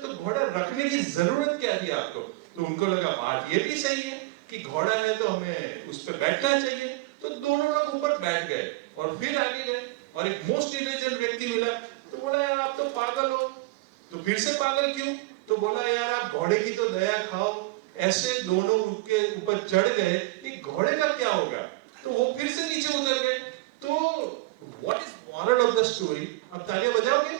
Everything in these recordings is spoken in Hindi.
तो घोड़ा रखने की जरूरत क्या थी आपको? तो उनको लगा बात ये भी सही है कि घोड़ा है तो हमें उस पर बैठना चाहिए, तो दोनों लोग ऊपर बैठ गए और फिर आगे गए और एक मोस्ट इंटेलिजेंट व्यक्ति मिला, तो बोला यार आप तो पागल हो। तो फिर से पागल क्यों? तो बोला यार आप घोड़े की तो दया खाओ। ऐसे दोनों उसके ऊपर चढ़ गए, एक घोड़े का क्या होगा? तो वो फिर से नीचे उतर गए। तो what is moral of the story? अब तालियां बजाओगे?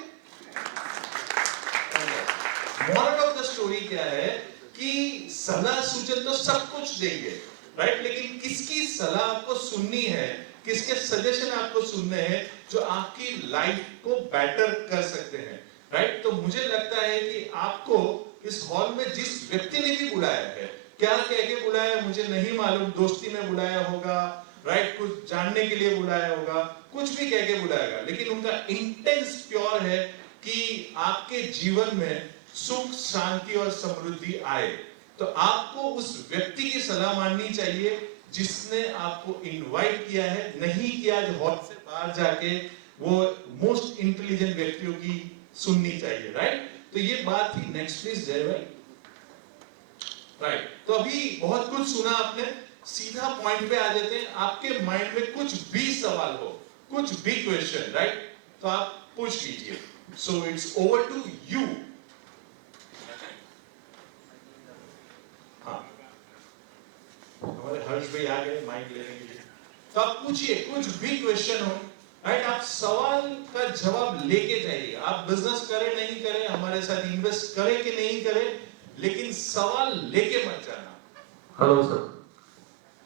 मॉरल ऑफ द स्टोरी क्या है कि सलाह सूचन तो सब कुछ देंगे, राइट, लेकिन किसकी सलाह आपको सुननी है, किसके सजेशन आपको सुनने हैं जो आपकी लाइफ को बेटर कर सकते हैं, राइट। तो मुझे लगता है कि आपको इस हॉल में जिस व्यक्ति ने भी बुलाया है, क्या कह के बुलाया मुझे नहीं मालूम, दोस्ती में बुलाया होगा, राइट, कुछ जानने के लिए बुलाया होगा, कुछ भी कह के बुलाएगा, लेकिन उनका इंटेंस प्योर है कि आपके जीवन में सुख, शांति और समृद्धि आए। तो आपको उस व्यक्ति की सलाह माननी चाहिए जिसने आपको इनवाइट किया है, नहीं किया आज हॉल से बाहर जाके वो मोस्ट इंटेलिजेंट व्यक्तियों की सुननी चाहिए, राइट। तो ये बात थी। नेक्स्ट प्लीज जय भाई। राइट, तो अभी बहुत कुछ सुना आपने, सीधा पॉइंट पे आ जाते हैं। आपके माइंड में कुछ भी सवाल हो, कुछ भी क्वेश्चन, राइट, तो आप पूछ लीजिए। So it's over to you. हाँ, हमारे हर्ष भाई आ गए माइक लेने के लिए, तो आप पूछिए कुछ भी क्वेश्चन हो, राइट। आप सवाल का जवाब लेके जाइए। आप बिजनेस करें नहीं करें, हमारे साथ इन्वेस्ट करें कि नहीं करें, लेकिन सवाल लेके मत जाना। Hello sir.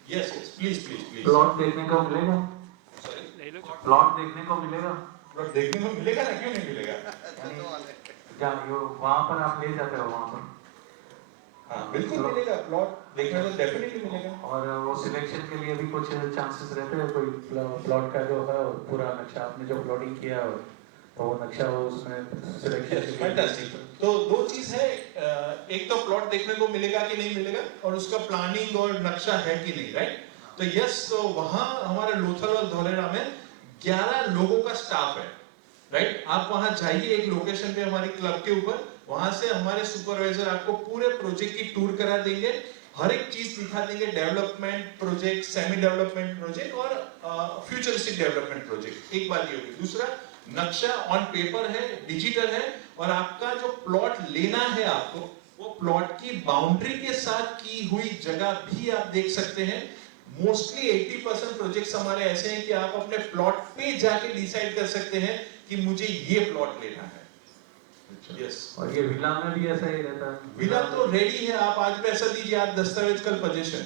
Yes yes, please please please. Plot देखने को मिलेगा? सॉरी, प्लॉट देखने को मिलेगा? प्लॉट देखने को मिलेगा ना, क्यों नहीं मिलेगा? क्या वहाँ पर आप ले जाते हो वहाँ पर? हाँ बिल्कुल मिलेगा, प्लॉट देखने को डेफिनेटली मिलेगा। और वो सिलेक्शन के लिए भी कुछ चांसेस रहते हैं? कोई प्लॉट का जो है पूरा नक्शा आपने जो प्लॉटिंग किया है तो वो नक्शा वो उसमें सिलेक्शन? फैंटास्टिक। तो दो चीज है, एक तो प्लॉट देखने को मिलेगा कि नहीं मिलेगा, और उसका प्लानिंग और नक्शा है कि नहीं, राइट। तो यस, तो वहां हमारे लोथल और धोलेरा में 11 लोगों का स्टाफ है, राइट। आप वहां जाइए एक लोकेशन पे हमारी क्लब के ऊपर, वहां से हमारे सुपरवाइजर आपको पूरे प्रोजेक्ट की टूर करा देंगे, हर एक चीज दिखा देंगे, development project, semi development project और फ्यूचरिस्टिक डेवलपमेंट प्रोजेक्ट। एक बात ये होगी। दूसरा, नक्शा ऑन पेपर है, डिजिटल है, और आपका जो प्लॉट लेना है आपको, वो प्लॉट की बाउंड्री के साथ की हुई जगह भी आप देख सकते हैं। मोस्टली 80% प्रोजेक्ट्स हमारे ऐसे हैं कि आप अपने प्लॉट पे जाके डिसाइड कर सकते हैं कि मुझे ये प्लॉट लेना है। यस। और ये विला में भी ऐसा ही रहता है? विला तो रेडी है, आप आज पैसा दीजिए, आप दस्तावेज कल पोजीशन,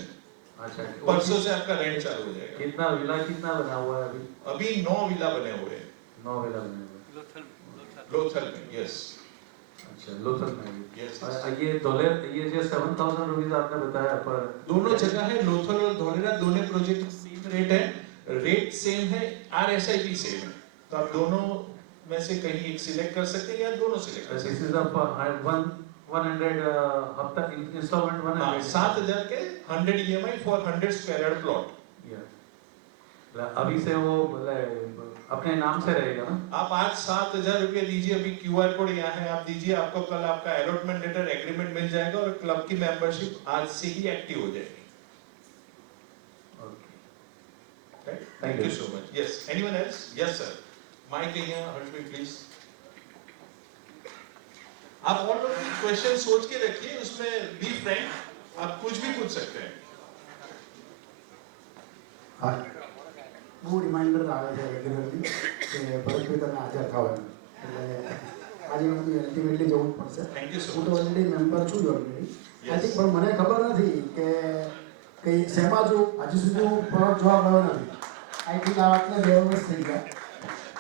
अच्छा, परसों से आपका रेंट चालू हो जाएगा। कितना विला कितना बना हुआ है अभी? अभी 9 विला बने हुए हैं। 9 विला बने हुए लोथल में, यस। अच्छा, लोथल में। यस। ये जो 7,000 रुपीज आपने बताया पर दोनों जगह है, लोथल और धोलेरा, दोनों प्रोजेक्ट सेम रेट है, रेट सेम है, RSIP सेम है। तो आप दोनों में से कहीं एक सिलेक्ट कर सकते हैं या दोनों सिलेक्ट कर सकते हैं। दिस इज अ 100 हफ्ता इंस्टॉलमेंट 100। 7,000 के 100 EMI for 100 square yard plot. अभी से वो अपने नाम से रहेगा ना? आप आज 7,000 रुपए दीजिए, अभी QR कोड यहाँ है, आप दीजिए, आपको कल आपका अलॉटमेंट लेटर एग्रीमेंट मिल जाएगा और क्लब की मेंबरशिप आज से ही एक्टिव हो जाएगी। Okay, thank you so much. Yes, anyone else? Yes sir, mike यहाँ, हर्ष भाई प्लीज। आप और लोग क्वेश्चन सोच के रखिए, उसमें बी फ्रैंक, आप कुछ भी पूछ सकते हैं। हाँ, वो रिमाइंडर આવે છે રેગ્યુલરલી કે ભરતભાઈ તમે હાજર થાવ એમ, એટલે આજે મને અલ્ટિમેટલી જવું જ પડશે. થેન્ક યુ સો હું તો મચ। ઓલરેડી મેમ્બર છું જ ઓલરેડી. આઈ થિંક પણ મને ખબર નથી કે કઈ શેમાં જો હજી સુધી હું પ્રોડક્ટ જોવા ગયો નથી. આઈ થિંક આ વાતને 2 વર્ષ થઈ ગયા.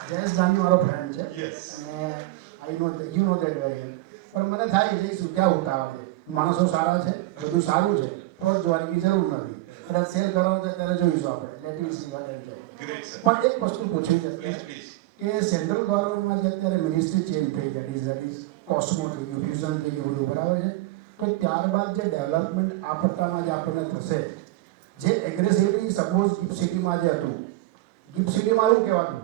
જયેશ જાની મારો ફ્રેન્ડ છે Yes. અને I know you know that very well. પણ મને થાય જઈશું ક્યાં ઉતાવળ છે, માણસો સારા છે, બધું સારું છે, પ્રોડક્ટ જોવાની જરૂર નથી. કદાચ સેલ કરવાનો છે ત્યારે જોઈશું આપણે, let me see what and Great sir. પણ એક વસ્તુ પૂછવી છે Please, please. કે સેન્ટ્રલ ગવર્મેન્ટમાં જે અત્યારે મિનિસ્ટ્રી ચેન્જ થઈ છે, દેટ ઇઝ કોસ્મો થઈ ગયું, ફ્યુઝન થઈ ગયું, બધું બરાબર છે, તો ત્યારબાદ જે ડેવલપમેન્ટ આ પટ્ટામાં જે આપણને થશે, જે એગ્રેસિવલી સપોઝ ગિફ્ટ સિટીમાં જે હતું, ગિફ્ટ સિટીમાં એવું કહેવાતું,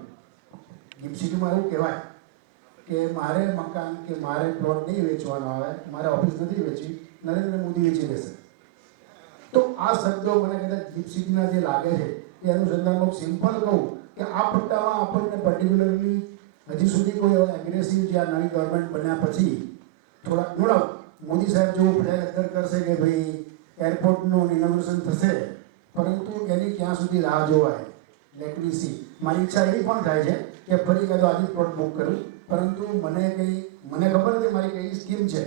ગિફ્ટ સિટીમાં એવું કહેવાય કે મારે મકાન કે મારે પ્લોટ નહીં વેચવાનો આવે, મારે ઓફિસ નથી વેચવી, નરેન્દ્ર મોદી વેચી દેશે. તો આ શબ્દો મને કદાચ દીપસિંહના જે લાગે છે એ અનુસંધાનમાં સિમ્પલ કહું કે આ પટ્ટામાં આપણને પર્ટિક્યુલરલી હજી સુધી કોઈ એગ્રેસિવ જે આ નવી ગવર્મેન્ટ બન્યા પછી થોડા નો ડાઉટ મોદી સાહેબ જેવું ફ્લેગ અધર કરશે કે ભાઈ એરપોર્ટનું ઇનોગ્રેશન થશે, પરંતુ એની ક્યાં સુધી રાહ જોવાય, લેટ મી સી. મારી ઈચ્છા એવી પણ થાય છે કે ફરી કાં આજે પ્લોટ બુક કરું, પરંતુ મને ખબર નથી મારી કઈ સ્કીમ છે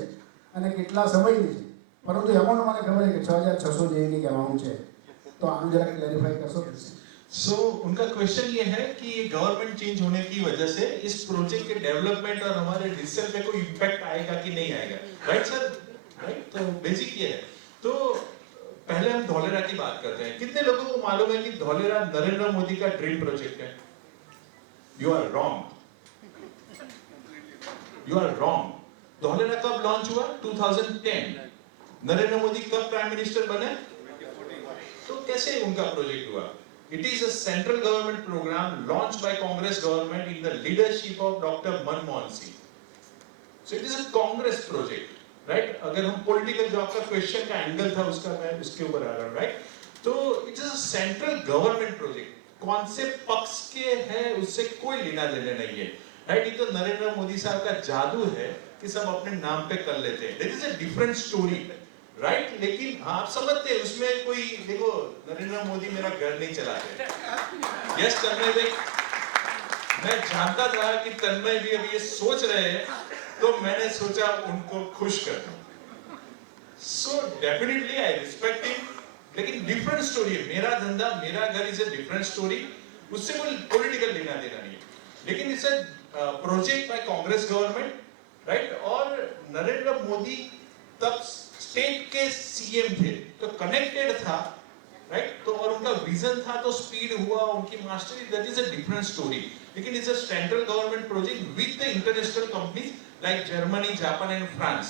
અને કેટલા સમયની છે, પરંતુ એમાઉન્ટ મને ખબર છે કે 6,600 જેવી એમાઉન્ટ છે. તો આનું જરા ક્લેરિફાઈ करसो. सो उनका क्वेश्चन ये है कि ये गवर्नमेंट चेंज होने की वजह से इस प्रोजेक्ट के डेवलपमेंट और हमारे डिसीजन पे कोई इम्पैक्ट आएगा कि नहीं आएगा, राइट सर? राइट, तो बेसिक ये है. तो पहले हम धौलेरा की बात करते हैं. कितने लोगों को मालूम है कि धौलेरा नरेंद्र मोदी का ड्रीम प्रोजेक्ट है? You are wrong. You are wrong. Dholera कब लॉन्च हुआ? 2010. नरेंद्र मोदी कब प्राइम मिनिस्टर बने? तो कैसे उनका प्रोजेक्ट हुआ? It is a central government program launched by Congress government in the leadership of Dr. Manmohan Singh. So it is a Congress project, right? अगर हम political job का question का angle था उसका, मैं उसके ऊपर आ रहा हूँ, right? तो it is a central government project. कौन से पक्ष के है उससे कोई लेना देना नहीं है, right? ये तो नरेंद्र मोदी साहब का जादू है कि सब अपने नाम पे कर लेते हैं. That is a different story. Right right? लेकिन आप समझते हैं उसमें कोई, देखो नरेंद्र मोदी मेरा घर नहीं चलाते. यस तन्मय भाई, मैं जानता था कि तन्मय भी अभी ये सोच रहे हैं, तो मैंने सोचा उनको खुश कर दूं. So definitely I respect him, लेकिन डिफरेंट स्टोरी है. मेरा धंधा मेरा घर इज ए डिफरेंट स्टोरी, उससे कोई पॉलिटिकल लेना देना नहीं है. लेकिन it's a project by Congress government, right? और नरेंद्र मोदी तब स्टेट के सीएम थे, तो कनेक्टेड था, राइट? तो और उनका विजन था, तो स्पीड हुआ, उनकी mastery, that is a different story. लेकिन it's a central government project with the international companies like Germany, Japan and France.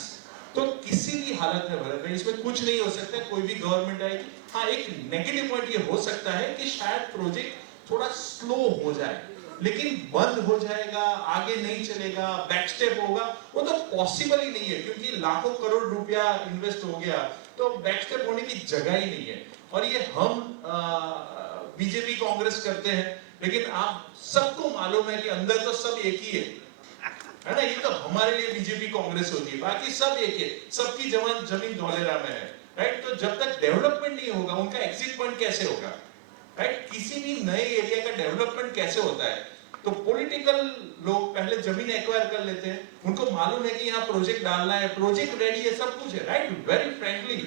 तो किसी भी हालत में भरत भाई इसमें कुछ नहीं हो सकता, कोई भी गवर्नमेंट आएगी. हाँ, एक नेगेटिव पॉइंट ये हो सकता है कि शायद प्रोजेक्ट थोड़ा स्लो हो जाए, लेकिन बंद हो जाएगा, आगे नहीं चलेगा, बैकस्टेप होगा, वो तो पॉसिबल ही नहीं है, क्योंकि लाखों करोड़ रुपया इन्वेस्ट हो गया, तो बैकस्टेप होने की जगह ही नहीं है. और ये हम बीजेपी कांग्रेस करते हैं, लेकिन आप सबको मालूम है कि अंदर तो सब एक ही है ना? ये तो हमारे लिए बीजेपी कांग्रेस होती है, बाकी सब एक है, सबकी जमीन धौलेरा में है, राइट? तो जब तक डेवलपमेंट नहीं होगा, उनका एग्जिट पॉइंट कैसे होगा, राइट? किसी भी नए एरिया का डेवलपमेंट कैसे होता है? तो पॉलिटिकल लोग पहले जमीन एक्वायर कर लेते हैं, उनको मालूम है कि यहाँ प्रोजेक्ट डालना है, प्रोजेक्ट रेडी है, सब कुछ है, राइट? वेरी फ्रेंकली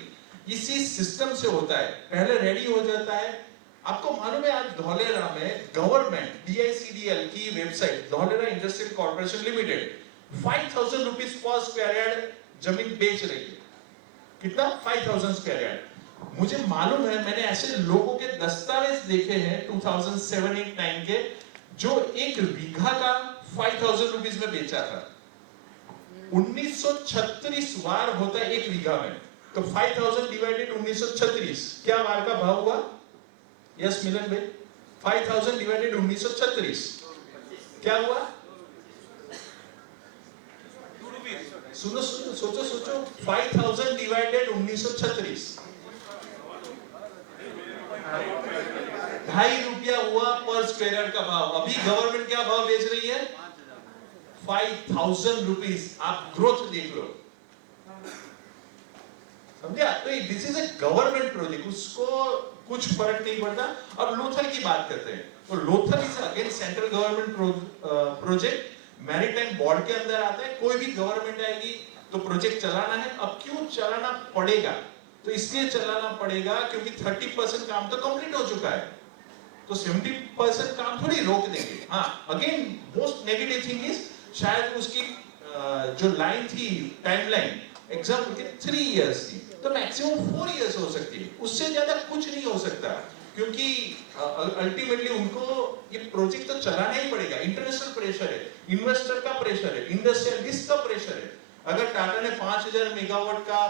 इसी सिस्टम से होता है, पहले रेडी हो जाता है. आपको मालूम है आज धौलेरा में गवर्नमेंट DICDL की website, Dholera industrial corporation limited 5,000 rupees per square yard जमीन बेच रही है. कितना? 5,000 स्क्वायर यार्ड. मुझे मालूम है, मैंने ऐसे लोगों के दस्तावेज देखे हैं 2007-8-9 के, जो एक बीघा का 5,000 रुपीज में बेचा था. 1936 वार होता है एक बीघा में, तो 5,000 डिवाइडेड 1936, क्या वार का भाव हुआ? यस मिलन भाई, 5,000 डिवाइडेड 1936 क्या हुआ? सुनो सुनो, सोचो सोचो, 5,000 डिवाइडेड 1936, ₹2.5 हुआ पर स्क्वायर यार्ड का भाव. अभी गवर्नमेंट क्या भाव बेच रही है? 5,000 रुपीज. आप ग्रोथ देख लो, समझे? तो this is a government project, उसको कुछ फर्क नहीं पड़ता. अब लोथल की बात करते हैं, तो Lothal is again central government project, maritime board के अंदर आता है. कोई भी गवर्नमेंट आएगी तो प्रोजेक्ट चलाना है. अब क्यों चलाना पड़ेगा? तो इसलिए चलाना पड़ेगा क्योंकि 30% काम तो कंप्लीट हो चुका है, तो 70% काम थोड़ी रोक देंगे. हाँ, again most negative thing is शायद उसकी जो लाइन थी, टाइमलाइन एग्जाम के 3 इयर्स थी, तो मैक्सिमम 4 इयर्स हो सकती है, उससे ज्यादा कुछ नहीं हो सकता, क्योंकि अल्टीमेटली उनको ये प्रोजेक्ट तो चलाना ही पड़ेगा. इंटरनेशनल प्रेशर है, इन्वेस्टर का प्रेशर है, इंडस्ट्रियलिस्ट का प्रेशर है. अगर टाटा ने 5,000 मेगावाट का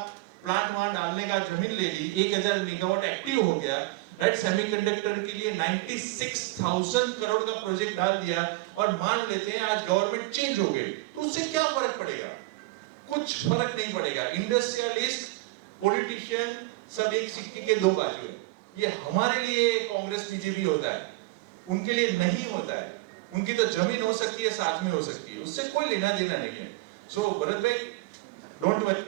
प्लांट वहां डालने का जमीन ले ली, 1,000 मेगावाट एक्टिव हो गया, राइट, सेमीकंडक्टर के लिए 96,000 करोड़ का प्रोजेक्ट डाल दिया और मान लेते हैं आज गवर्नमेंट चेंज हो गई, तो उससे क्या फर्क पड़ेगा? कुछ फर्क नहीं पड़ेगा। इंडस्ट्रियलिस्ट, पॉलिटिशियन सब एक सिक्के के दो बाजू है। ये हमारे लिए कांग्रेस बीजेपी होता है, उनके लिए नहीं होता है। उनकी तो जमीन हो सकती है, साथ में हो सकती है, उससे कोई लेना देना नहीं है। सो भरत भाई, डोंट वरी।